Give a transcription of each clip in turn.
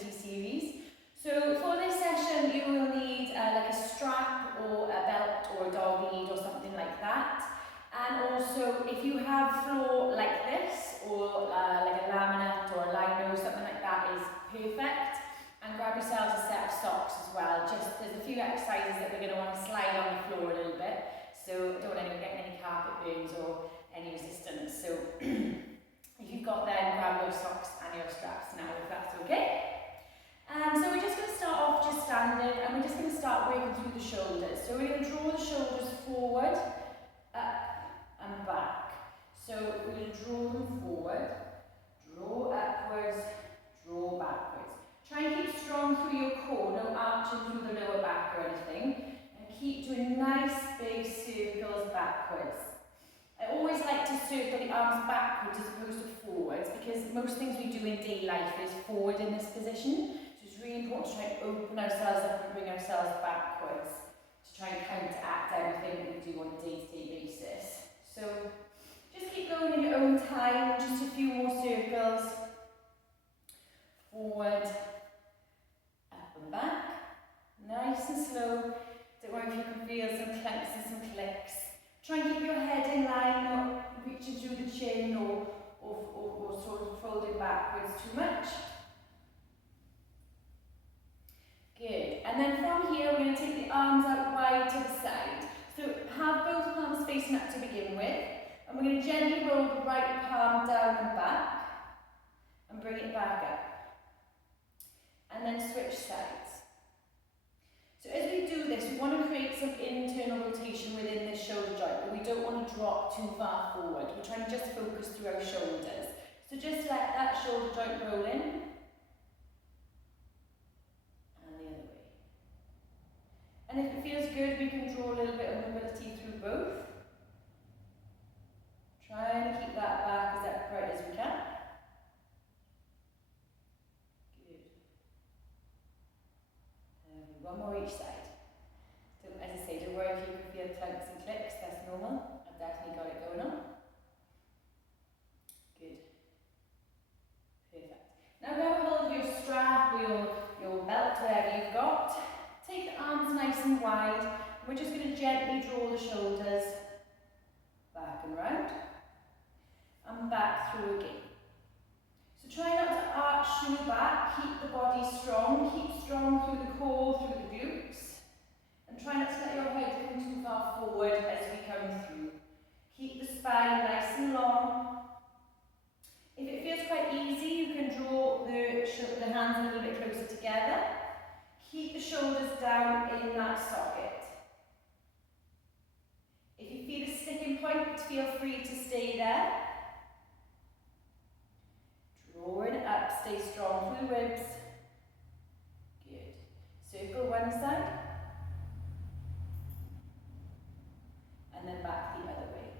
mobility series. So for this session you will need like a strap or a belt or a dog lead or something like that. And also if you have floor like this or like a laminate or a lino, something like that is perfect. And grab yourselves a set of socks as well. Just there's a few exercises that we're going to want to slide on the floor a little bit. So don't want anyone getting any carpet burns or any resistance. So if you've got them, grab your socks and your straps now, if that's okay. So we're just going to start off just standing, and we're just going to start working through the shoulders. So we're going to draw the shoulders forward, up and back. So we're going to draw them forward, draw upwards, draw backwards. Try and keep strong through your core, no arching through the lower back or anything. And keep doing nice big circles backwards. I always like to circle the arms backwards as opposed to forwards, because most things we do in daily life is forward in this position. So it's really important to try and open ourselves up and bring ourselves backwards to try and counteract everything that we do on a day-to-day basis. So just keep going in your own time, just a few more circles. Forward, up and back, nice and slow. Don't worry if you can feel some clumps and some clicks. Try and keep your head in line, not reaching through the chin or sort of folding backwards too much. Good. And then from here, we're going to take the arms out wide to the side. So have both palms facing up to begin with. And we're going to gently roll the right palm down and back. And bring it back up. And then switch sides. So as we do this, we want to create some internal rotation within this shoulder joint, but we don't want to drop too far forward. We're trying to just focus through our shoulders. So just let that shoulder joint roll in. And the other way. And if it feels good, we can draw a little bit of mobility through both. Trying to keep that back as upright as we can. One more each side. As I say, don't worry if you can feel clumps and clicks, that's normal. I've definitely got it going on. Good. Perfect. Now grab a hold of your strap or your belt, whatever you've got. Take the arms nice and wide. We're just going to gently draw the shoulders back and round. And back through again. So try not to arch through the back, keep the body strong, keep strong through the core, through the glutes. And try not to let your head come too far forward as we come through. Keep the spine nice and long. If it feels quite easy, you can draw the hands a little bit closer together. Keep the shoulders down in that socket. If you feel a sticking point, feel free to stay there. Draw it up, stay strong through the ribs. Good. Circle one side. And then back the other way.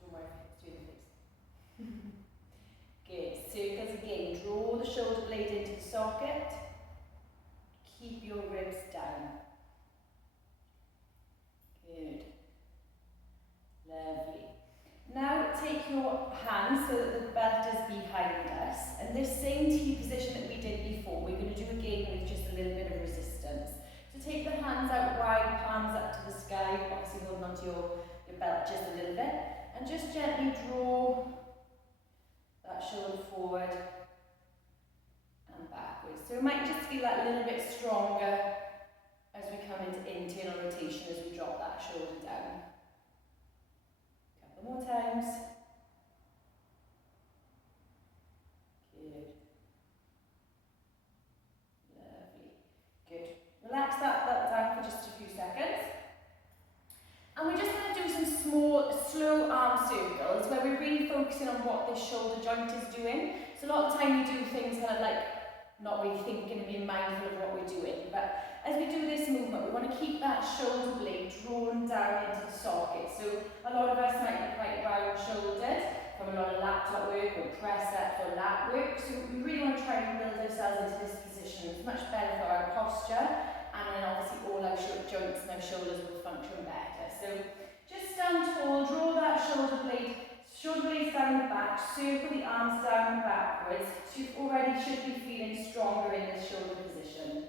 Don't worry if it's doing the face. Good. Circles again. Draw the shoulder blade into the socket. Keep your ribs down. Good. Lovely. Now take your hands so that the belt is behind us, and this same T position that we did before, we're going to do again with just a little bit of resistance. So take the hands out wide, palms up to the sky, obviously holding onto your belt just a little bit, and just gently draw that shoulder forward and backwards. So we might just feel that a little bit stronger as we come into internal rotation as we drop that shoulder down. More times. Good. Lovely. Good. Relax that belt down for just a few seconds. And we're just going to do some small, slow arm circles where we're really focusing on what this shoulder joint is doing. So a lot of the time we do things kind of like not really thinking and being mindful of what we're doing. But as we do this movement, we want to keep that shoulder blade drawn down into the socket. So a lot of us might be quite round shouldered from a lot of laptop work or press ups or lat work. So we really want to try and build ourselves into this position. It's much better for our posture, and then obviously all our joints and our shoulders will function better. So just stand tall, draw that shoulder blade blades down the back, circle the arms down and backwards, so you already should be feeling stronger in this shoulder position.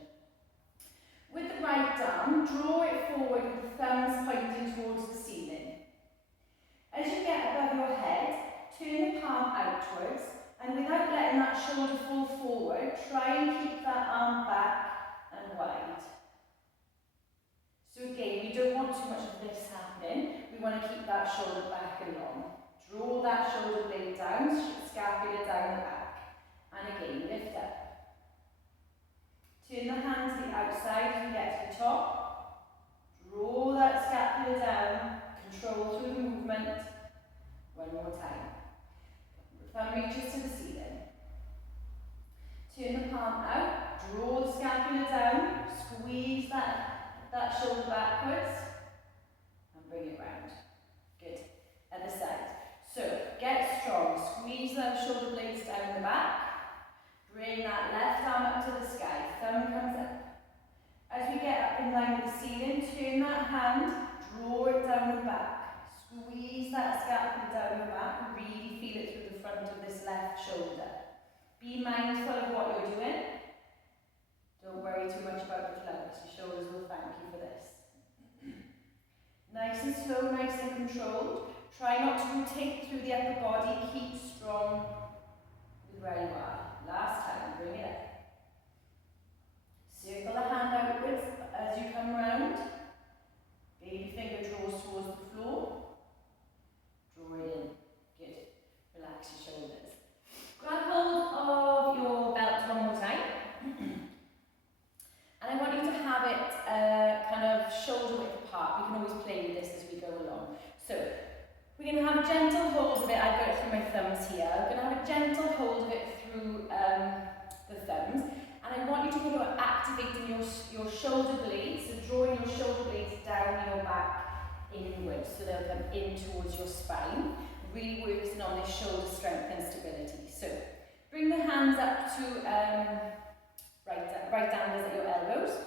With the right arm, draw it forward with the thumbs pointing towards the ceiling. As you get above your head, turn the palm outwards, and without letting that shoulder fall forward, try and keep that arm back and wide. So again, we don't want too much of this happening. We want to keep that shoulder back and long. Draw that shoulder blade down, scapula down the back. And again, lift up. Turn the hand to the outside as we get to the top. Draw that scapula down, control through the movement. One more time. Thumb reaches to the ceiling. Turn the palm out, draw the scapula down, squeeze that shoulder backwards, and bring it round. Good. Other side. So, get strong. Squeeze those shoulder blades down the back. Bring that left arm up to the sky. Thumb comes up. As we get up in line with the ceiling, turn that hand, draw it down the back. Squeeze that scapula down the back. Really feel it through the front of this left shoulder. Be mindful of what you're doing. Don't worry too much about the flex. Your shoulders will thank you for this. Nice and slow, nice and controlled. Try not to rotate through the upper body. Keep strong with where you are. Last time, bring it up. Circle the hand outwards as you come round. Baby finger draws towards the floor. Draw it in. Good. Relax your shoulders. Grab hold of your belt one more time. And I want you to have it kind of shoulder width apart. We can always play with this as we go along. So, we're going to have a gentle hold of it. I've got it through my thumbs here. We're going to have a gentle hold of it through the thumbs. And I want you to think about activating your shoulder blades, so drawing your shoulder blades down your back inwards, so they'll come in towards your spine. Really working on this shoulder strength and stability. So, bring the hands up to right angles at your elbows.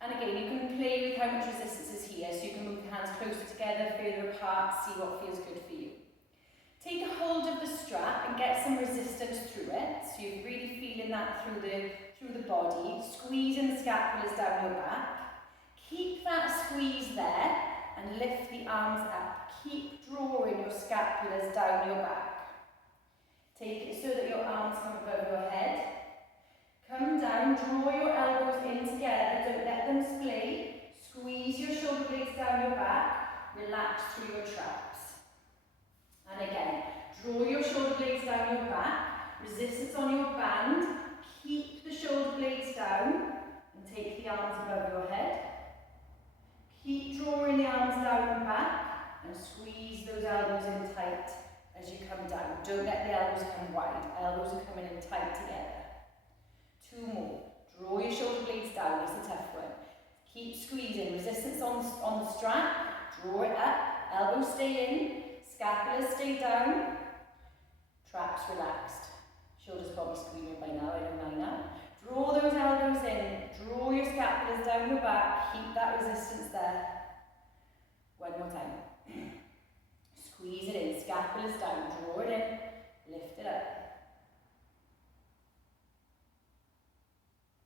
And again, you can play with how much resistance is here, so you can move the hands closer together, further apart, see what feels good for you. Take a hold of the strap and get some resistance through it, so you're really feeling that through the body, squeezing the scapulas down your back. Keep that squeeze there and lift the arms up. Keep drawing your scapulas down your back. Take it so that your arms come above your head. Come down, draw your elbows in together, don't let them splay. Squeeze your shoulder blades down your back, relax through your traps. And again, draw your shoulder blades down your back, resistance on your band, keep the shoulder blades down, and take the arms above your head. Keep drawing the arms down and back, and squeeze those elbows in tight as you come down. Don't let the elbows come wide, elbows are coming in tight together. Two more. Draw your shoulder blades down, it's a tough one. Keep squeezing, resistance on the strap, draw it up, elbows stay in, scapulas stay down, traps relaxed. Shoulders probably screaming by now, I don't mind now. Draw those elbows in, draw your scapulas down your back, keep that resistance there. One more time. Squeeze it in, scapulas down, draw it in, lift it up.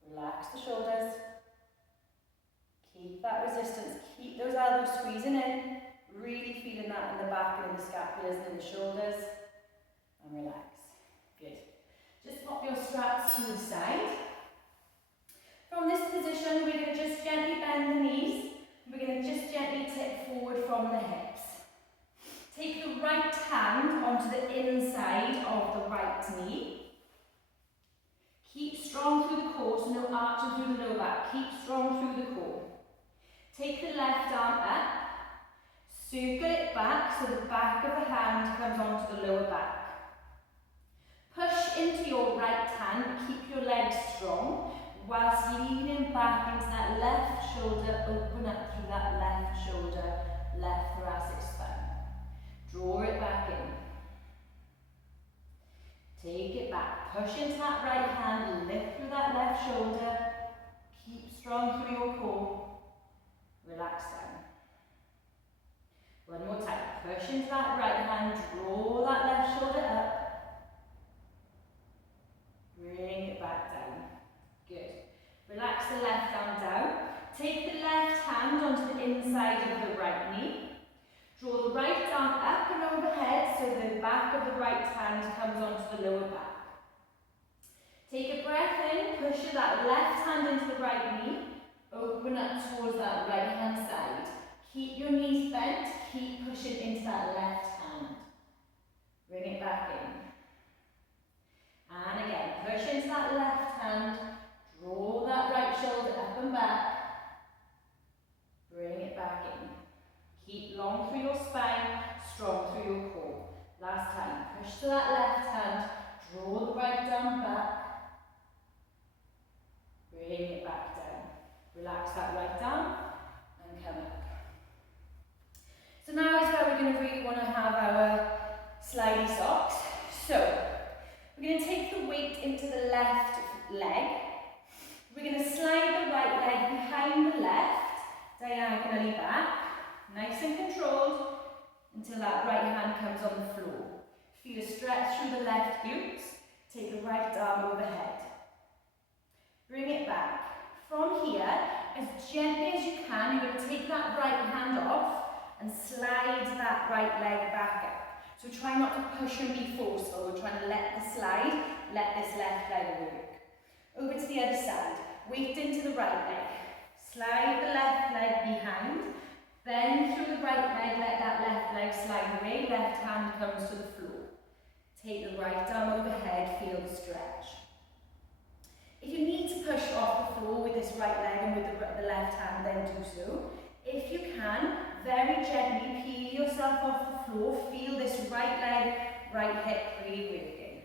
Relax the shoulders. Keep that resistance, keep those elbows squeezing in, really feeling that in the back and in the scapulas and in the shoulders, and relax. Good. Just pop your straps to the side. From this position, we're going to just gently bend the knees. We're going to just gently tip forward from the hips. Take the right hand onto the inside of the right knee. Keep strong through the core, so no arching through the lower back. Keep strong through the core. Take the left arm up, circle it back so the back of the hand comes onto the lower back. Push into your right hand, keep your legs strong, whilst leaning back into that left shoulder, open up through that left shoulder, left thoracic spine. Draw it back in. Take it back, push into that right hand, lift through that left shoulder, keep strong through your core, relax down. One more time, push into that right hand, draw that left push that left hand into the right knee, open up towards that right hand side. Keep your knees bent, keep pushing into that left hand. Bring it back in. And again, push into that left hand, draw that right shoulder up and back. Bring it back in. Keep long through your spine, strong through your core. Last time, push to that left hand, draw the right arm back. Bring it back down. Relax that right arm and come up. So now is where we're going to really want to have our slidey socks. So, we're going to take the weight into the left leg. We're going to slide the right leg behind the left, diagonally back, nice and controlled, until that right hand comes on the floor. Feel a stretch through the left glutes. Take the right arm overhead. Bring it back. From here, as gently as you can, you're going to take that right hand off and slide that right leg back up. So try not to push and be forceful. We're trying to let the slide, let this left leg work. Over to the other side. Weight into the right leg. Slide the left leg behind. Bend through the right leg, let that left leg slide away. Left hand comes to the floor. Take the right arm overhead, feel the stretch. If you need to push off the floor with this right leg and with the left hand, then do so. If you can, very gently peel yourself off the floor. Feel this right leg, right hip really working.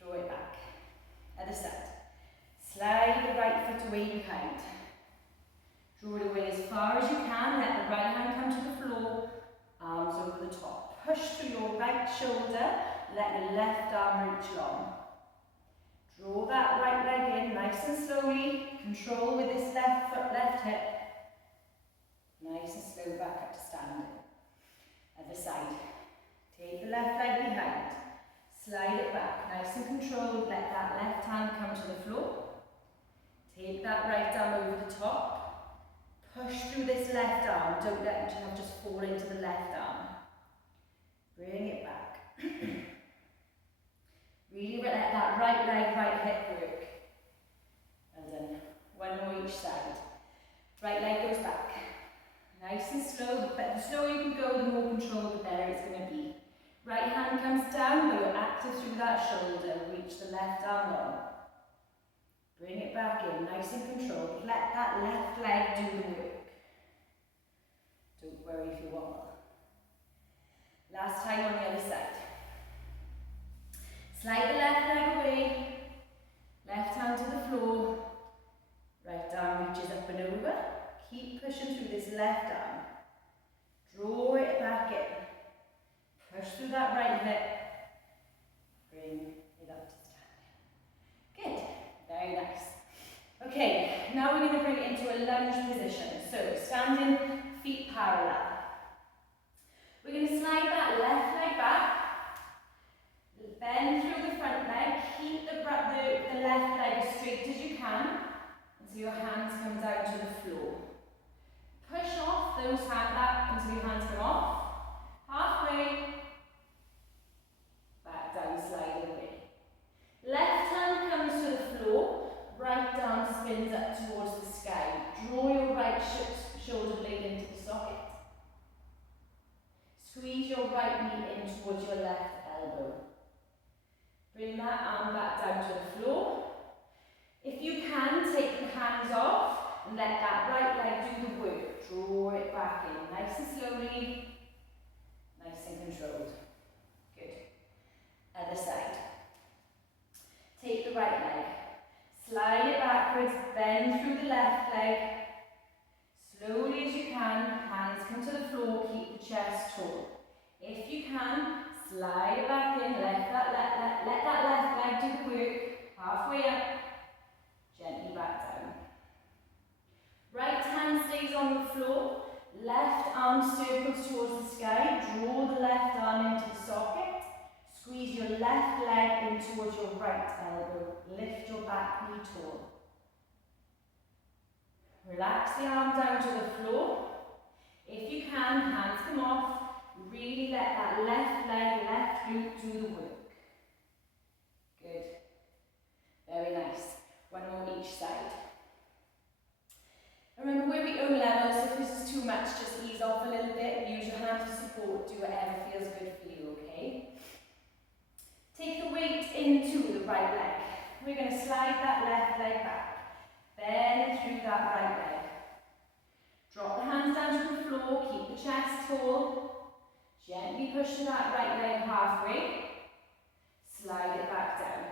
Draw it back. Other side. Slide the right foot away behind. Draw it away as far as you can. Let the right hand come to the floor. Arms over the top. Push through your right shoulder. Let the left arm reach long. Draw that right leg in nice and slowly. Control with this left foot, left hip. Nice and slow back up to standing. Other side. Take the left leg behind. Slide it back. Nice and controlled. Let that left hand come to the floor. Take that right arm over the top. Push through this left arm. Don't let yourself just fall into the left arm. Bring it back. Really let that right leg, right hip work. And then one more each side. Right leg goes back. Nice and slow. The slower you can go, the more control, the better it's going to be. Right hand comes down, but you're active through that shoulder. Reach the left arm long. Bring it back in, nice and controlled. Let that left leg do the work. Don't worry if you wobble. Last time on the other side. Slide the left leg away. Left hand to the floor. Right arm reaches up and over. Keep pushing through this left arm. Draw it back in. Push through that right hip. Bring it up to standing. Good. Very nice. Okay, now we're going to bring it into a lunge position. So, standing, feet parallel. We're going to slide that left leg back. Bend through the front leg. Keep the left leg as straight as you can. Until your hands come down to the floor. Push off those hands up until your hands come off. Halfway. Back down, slide away. Left hand comes to the floor. Right arm spins up towards the sky. Draw your right shoulder blade into the socket. Squeeze your right knee in towards your left elbow. Bring that arm back down to the floor. If you can, take the hands off and let that right leg do the work. Draw it back in, nice and slowly, nice and controlled. Good. Other side. Take the right leg. Slide it backwards, bend through the left leg. Slowly as you can, hands come to the floor, keep the chest tall. If you can, slide it back in, let that left leg do the work. Halfway up, gently back down. Right hand stays on the floor, left arm circles towards the sky, draw the left arm into the socket, squeeze your left leg in towards your right elbow, lift your back knee tall. Relax the arm down to the floor. If you can, hands come off, really let that left leg, left glute do the work. Good. Very nice. going to slide that left leg back. Bend through that right leg. Drop the hands down to the floor, keep the chest tall. Gently push that right leg halfway. Slide it back down.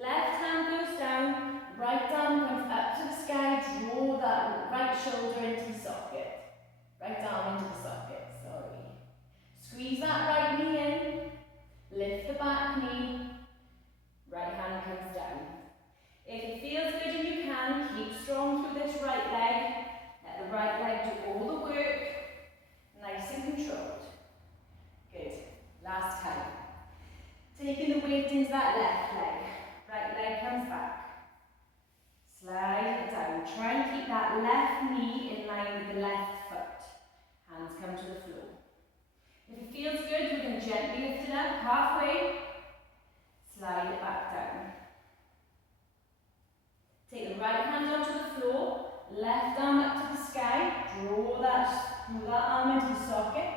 Left hand goes down, right arm comes up to the sky, draw that right shoulder into the socket. Right arm into the socket, sorry. Squeeze that right knee in, lift the back knee, right hand comes down. If it feels good and you can, keep strong through this right leg. Let the right leg do all the work, nice and controlled. Good, last time. Taking the weight into that left leg. Right leg comes back. Slide it down. Try and keep that left knee in line with the left foot. Hands come to the floor. If it feels good, we're going to gently lift it up halfway. Slide it back down. Take the right hand onto the floor. Left arm up to the sky. Draw that arm into the socket.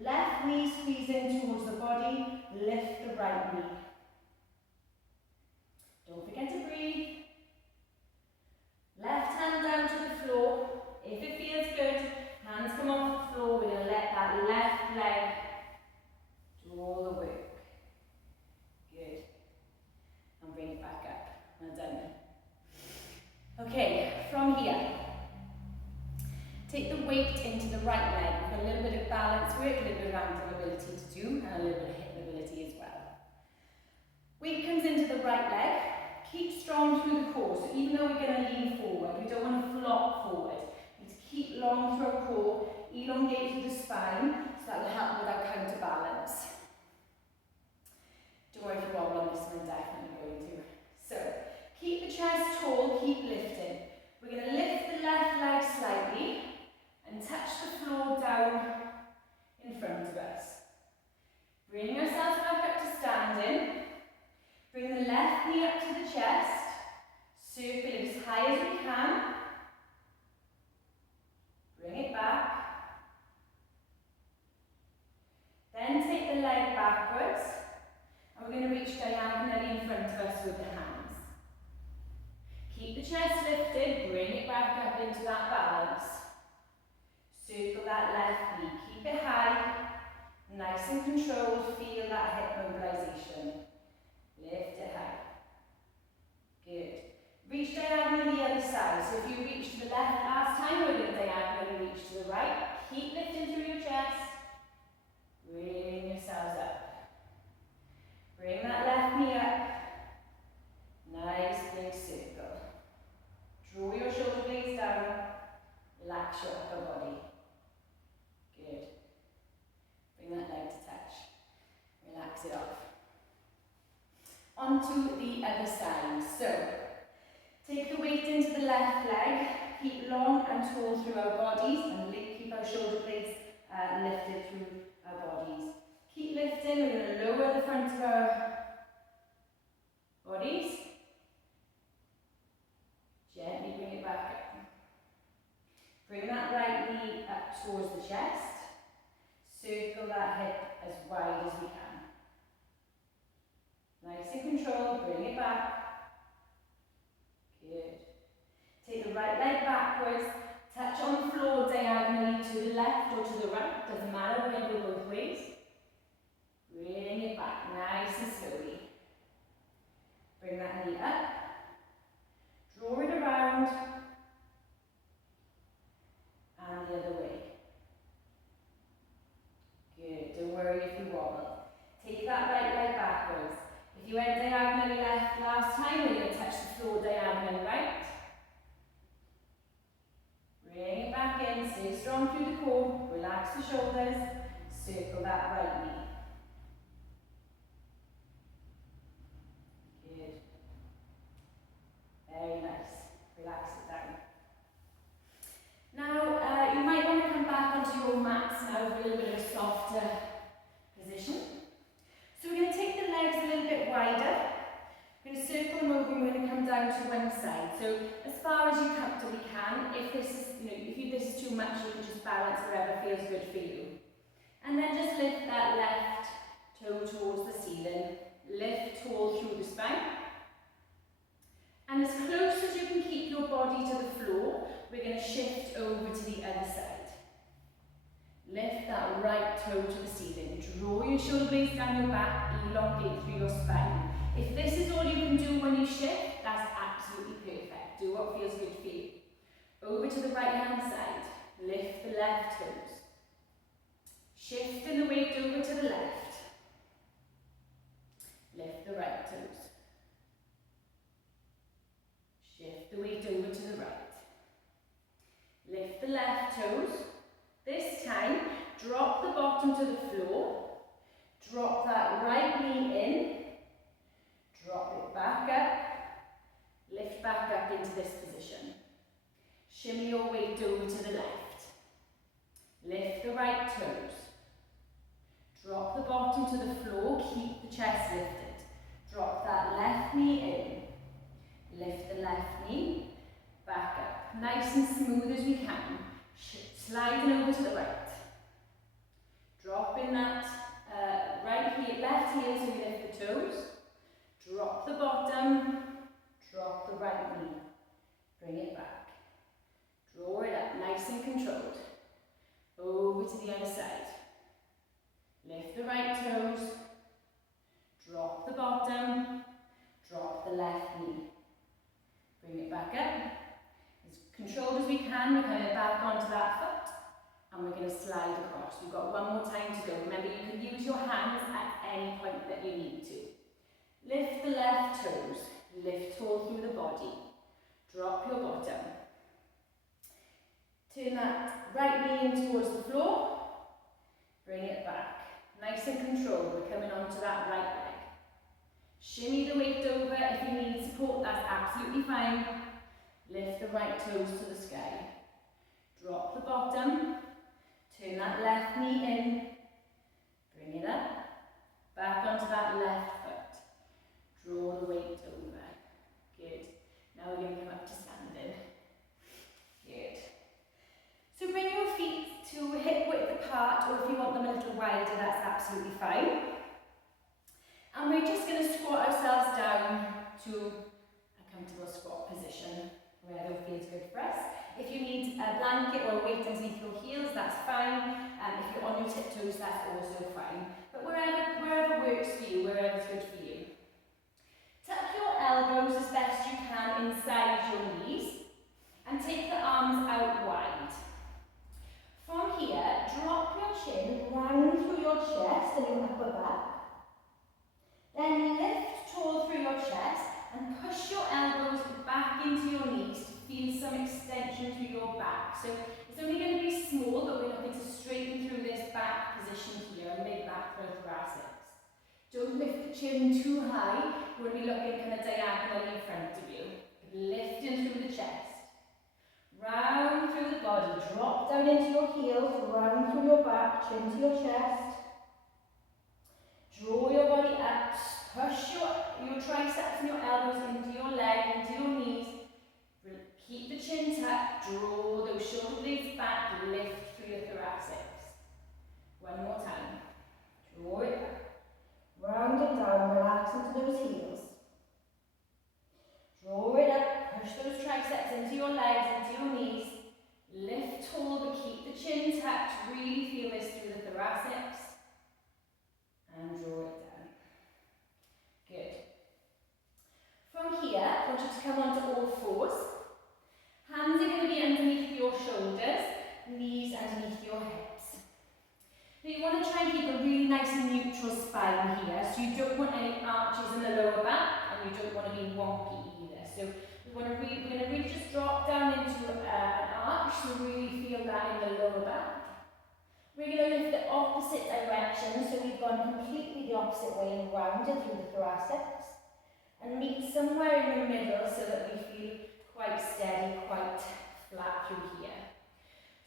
Left knee squeeze in towards the body. Lift the right knee. Don't forget to breathe. Left hand down to the floor. If it feels good, hands come off the floor. We're going to let that left leg do all the work. Good. And bring it back up. Well done. Okay, from here, take the weight into the right leg. We've got a little bit of balance work, a little bit of ankle mobility to do, and a little bit of hip mobility as well. Weight comes into the right leg. Keep strong through the core. So even though we're going to lean forward, we don't want to flop forward. We need to keep long through our core, elongate through the spine, so that will help with our counterbalance. Don't worry if you wobble on this one, I'm definitely going to. So, keep the chest tall, keep lifting. We're going to lift the left leg slightly and touch the floor down in front of us. Bring ourselves back up to standing. Bring the left knee up to the chest. Circle it as high as we can. Bring it back. Then take the leg backwards. And we're going to reach diagonally in front of us with the hands. Keep the chest lifted, bring it back up into that balance. Circle that left knee, keep it high, nice and controlled, feel that hip mobilization. Lift it high. Good. Reach diagonally the other side. So if you reach to the left last time, we're going to diagonally reach to the right. Keep lifting through your chest. Bring yourselves up. Bring that left knee up. Nice big circle. Draw your shoulder blades down. Relax your upper body. Good. Bring that leg to touch. Relax it off. Onto the other side. So, take the weight into the left leg. Keep long and tall through our bodies and keep our shoulder blades lifted through our bodies. Keep lifting. We're going to lower the front of our bodies. Gently bring it back up. Bring that right knee up towards the chest. Circle that hip as wide as we can. Nice and controlled, bring it back. Good. Take the right leg backwards, touch on the floor diagonally to the left or to the right, doesn't matter, we're going to go both ways. Bring it back, nice and slowly. Bring that knee up. Draw it around, and the other way. Good, don't worry if you wobble. Take that right leg backwards. If you went diagonally left last time, we're going to touch the floor diagonally right. Bring it back in, stay strong through the core, relax the shoulders, circle that right knee. Good. Very nice. Relax it down. Now, you might want to come back onto your mats now for a little bit of a softer position. So we're going to take the legs a little bit wider. We're going to circle them over and we're going to come down to one side. So as far as you comfortably can. If this is, if this is too much, you can just balance wherever feels good for you. And then just lift that left toe towards the ceiling. Lift tall through the spine. And as close as you can keep your body to the floor, we're going to shift over to the other side. Lift that right toe to the ceiling. Draw your shoulder blades down your back, elongate through your spine. If this is all you can do when you shift, that's absolutely perfect. Do what feels good for you. Over to the right hand side. Lift the left toes. Shifting the weight over to the left. Lift the right toes. Shift the weight over to the right. Lift the left toes. This time, drop the bottom to the floor. Drop that right knee in. Drop it back up. Lift back up into this position. Shimmy your weight over to the left. Lift the right toes. Drop the bottom to the floor. Keep the chest lifted. Drop that left knee in. Lift the left knee. Back up. Nice and smooth as we can. Sliding over to the right. Dropping that left heel so we lift the toes. Drop the bottom. Drop the right knee. Bring it back. Draw it up, nice and controlled. Over to the other side. Lift the right toes. Drop the bottom. Drop the left knee. Bring it back up. As controlled as we can, we're coming back onto that foot. And we're going to slide across. We've got one more time to go. Remember, you can use your hands at any point that you need to. Lift the left toes. Lift tall through the body. Drop your bottom. Turn that right knee in towards the floor. Bring it back. Nice and controlled. We're coming onto that right leg. Shimmy the weight over. If you need support, that's absolutely fine. Lift the right toes to the sky. Drop the bottom. Turn that left knee in. Bring it up. Back onto that left foot. Draw the weight over. Good. Now we're going to come up to standing. Good. So bring your feet to hip width apart, or if you want them a little wider, that's absolutely fine. And we're just going to squat ourselves down to a comfortable squat position, wherever feels good for us. If you need a blanket or a weight underneath your heels, that's fine. If you're on your tiptoes, that's also fine. But wherever works for you, wherever's good for you. Tuck your elbows as best you can inside your knees and take the arms out wide. From here, drop your chin round through your chest and your upper back. Then lift tall through your chest and push your elbows back into your knees to feel some extension through your back. So it's only going to be small, but we're looking to straighten through this back position here and make that for thoracics. Don't lift the chin too high. You want to be looking kind of diagonally in front of you. Lifting through the chest. Round through the body. Drop down into your heels. Round through your back. Chin to your chest. Draw your body up. Push your triceps and your elbows into your leg, into your knees. Keep the chin tucked. Draw those shoulder blades back. Lift through your thoracics. One more time. Draw it back. Round and down, relax into those heels. Draw it up, push those triceps into your legs, into your knees. Lift tall, but keep the chin tucked. Really feel this through the thoracics. And draw it down. Good. From here, I want you to come onto all fours. Hands are going to be underneath your shoulders, knees underneath your hips. Now you want to try and keep a really nice and neutral spine here, so you don't want any arches in the lower back, and you don't want to be wonky either. So we're going to really just drop down into an arch, so really feel that in the lower back. We're going to lift the opposite direction, so we've gone completely the opposite way and rounded through the thoracics, and meet somewhere in the middle so that we feel quite steady, quite flat through here.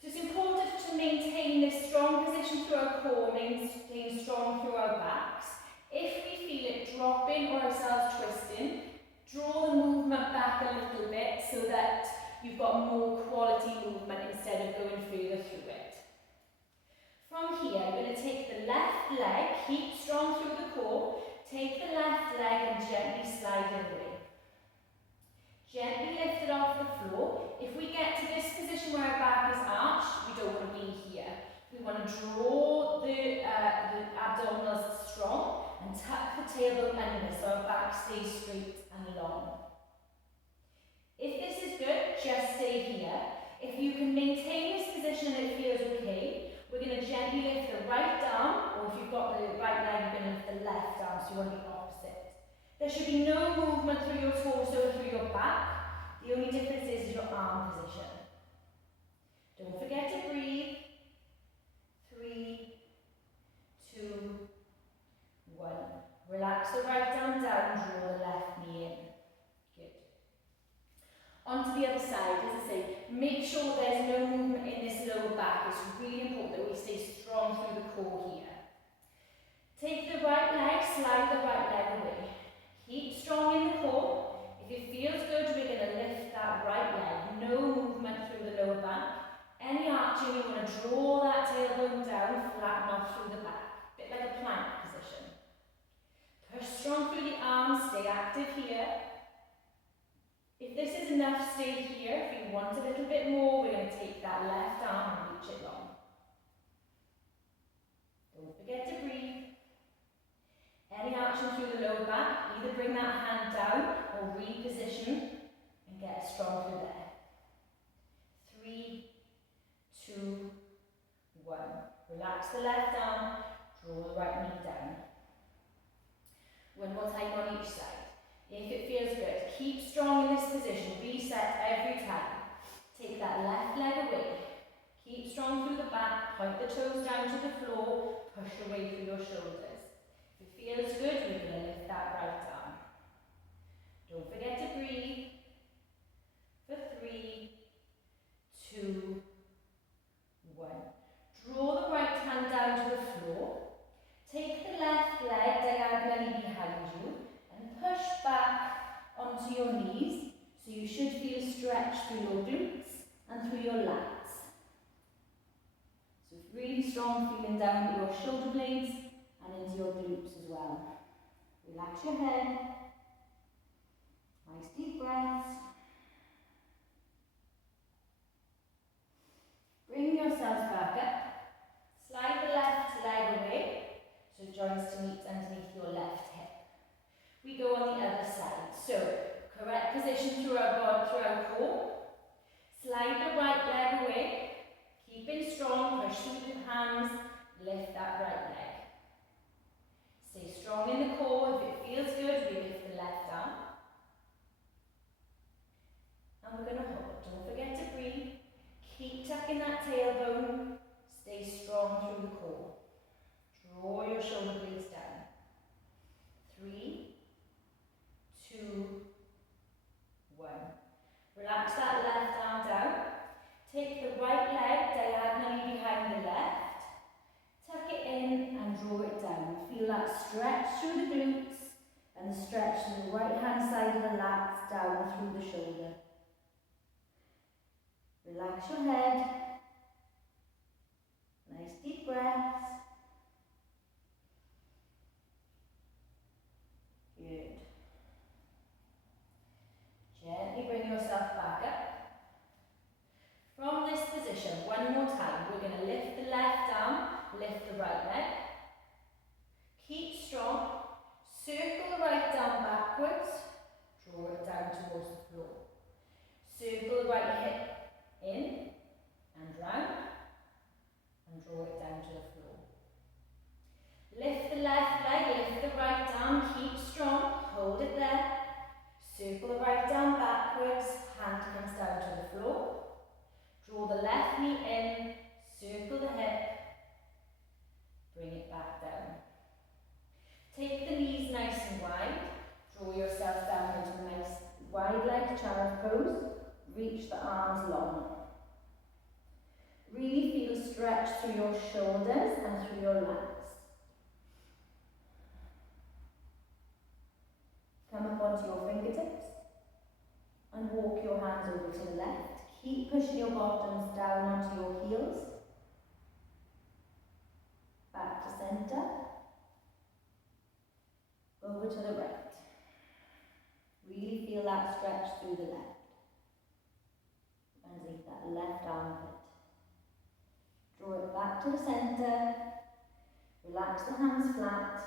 So it's important to maintain this strong position through our core, maintain strong through our backs. If we feel it dropping or ourselves twisting, draw the movement back a little bit so that you've got more quality movement instead of going further through it. From here, you're going to take the left leg, keep strong through the core, take the left leg and gently slide it away. position where our back is arched, we don't want to be here. We want to draw the abdominals strong and tuck the tailbone under so our back stays straight and long. If this is good, just stay here. If you can maintain this position and it feels okay, we're going to gently lift the right arm, or if you've got the right leg, you're going to lift the left arm, so you want to be opposite. There should be no movement through your torso or through your back. The only difference is your arm position. Don't forget to breathe. 3, 2, 1. Relax the right arm down, draw the left knee in. Good. On to the other side, as I say, make sure there's no movement in this lower back. It's really important that we stay strong through the core here. Take the right leg, slide the right leg away. Keep strong in the core. If it feels good, we're going to lift that right leg. No movement through the lower back. Any arching, you want to draw that tailbone down, flatten off through the back. A bit like a plank position. Push strong through the arms, stay active here. If this is enough, stay here. If you want a little bit more, we're going to take that left arm and reach it long. Don't forget to breathe. Any action through the lower back, either bring that hand down or reposition and get strong through there. 3, 2, 1. Relax the left arm, draw the right knee down. One more time on each side. If it feels good, keep strong in this position. Reset every time. Take that left leg away. Keep strong through the back. Point the toes down to the floor. Push away through your shoulders. If it feels good, we're going to lift that right arm. Don't forget to breathe. For 3, 2, 1. Draw the right hand down to the floor. Take the left leg diagonally behind you and push back onto your knees, so you should feel a stretch through your glutes and through your lats. So really strong feeling down your shoulder blades and into your glutes as well. Relax your head. Nice deep breaths. Bring yourselves back up. Slide the left leg away, so joints to meet underneath your left hip. We go on the other side. So, correct position through our core. Slide the right leg away. Keep it strong, push through the hands, lift that right leg. Stay strong in the core. If it feels good, we lift the left arm. And we're going to hold. Don't forget to breathe. Keep tucking that tailbone. Stay strong through the core. Draw your shoulder blades down. 3, 2, 1. Relax that left arm down. Take the right leg diagonally behind the left. Tuck it in and draw it down. Feel that stretch through the glutes and the stretch from the right hand side of the lats down through the shoulder. Relax your head. Nice deep breaths. Good. Gently bring yourself back up. From this position, one more time, we're going to lift the left arm, lift the right leg. Keep strong. Circle the right arm backwards. Draw it down towards the floor. Circle the right hip in and round. And draw it down to the floor. Lift the left leg, lift the right arm, keep strong, hold it there. Circle the right arm backwards, hand comes down to the floor. Draw the left knee in, circle the hip, bring it back down. Take the knees nice and wide, draw yourself down into a nice wide leg child's pose, reach the arms long. Really feel stretch through your shoulders and through your lats. Come up onto your fingertips and walk your hands over to the left. Keep pushing your bottoms down onto your heels. Back to center. Over to the right. Really feel that stretch through the left. Underneath that left arm back to the centre, relax the hands flat,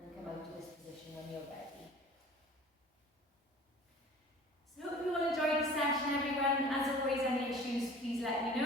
and come out to this position when you're ready. So hope you all enjoyed the session, everyone. As always, any issues, please let me know.